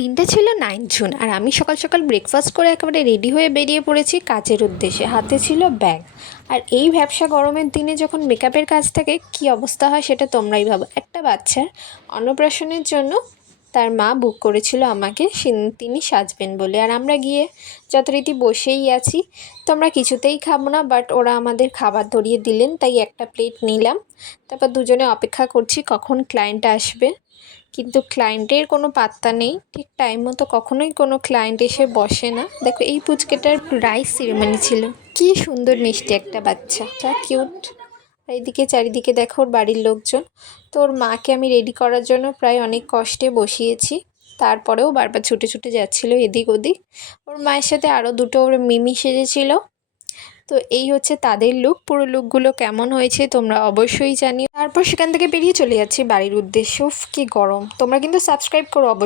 দিনটা ছিল 9 জুন আর আমি সকাল সকাল ব্রেকফাস্ট করে একেবারে রেডি হয়ে বেরিয়ে পড়েছি কাজের উদ্দেশ্যে। হাতে ছিল ব্যাগ। আর এই ভ্যাপসা গরমের দিনে যখন মেকআপের কাজ থাকে কী অবস্থা হয় সেটা তোমরাই ভাবো। একটা বাচ্চার অন্নপ্রাশনের জন্য তার মা বুক করেছিল আমাকে, তিনি সাজবেন বলে। আর আমরা গিয়ে যথারীতি বসেই আছি। তো আমরা কিছুতেই খাবো না, বাট ওরা আমাদের খাবার ধরিয়ে দিলেন, তাই একটা প্লেট নিলাম। তারপর দুজনে অপেক্ষা করছি কখন ক্লায়েন্ট আসবে, কিন্তু ক্লায়েন্টের কোনো পাত্তা নেই। ঠিক টাইম মতো কখনোই কোনো ক্লায়েন্ট এসে বসে না। দেখো এই পুচকেটার রাইস সেরেমনি ছিল। কি সুন্দর মিষ্টি একটা বাচ্চা, যা কিউট। আর এইদিকে চারিদিকে দেখো ওর বাড়ির লোকজন। তো ওর মাকে আমি রেডি করার জন্য প্রায় অনেক কষ্টে বসিয়েছি, তারপরেও বারবার ছুটে ছুটে যাচ্ছিলো এদিক ওদিক। ওর মায়ের সাথে আরও দুটো ওর মিমি সেজেছিল। তো এই হচ্ছে তাদের লুক। পুরো লুকগুলো কেমন হয়েছে তোমরা অবশ্যই জানিও। তারপর সেখান থেকে বেরিয়ে চলে যাচ্ছি বাড়ির উদ্দেশ্যে। উফ কি গরম! তোমরা কিন্তু সাবস্ক্রাইব করো অবশ্যই।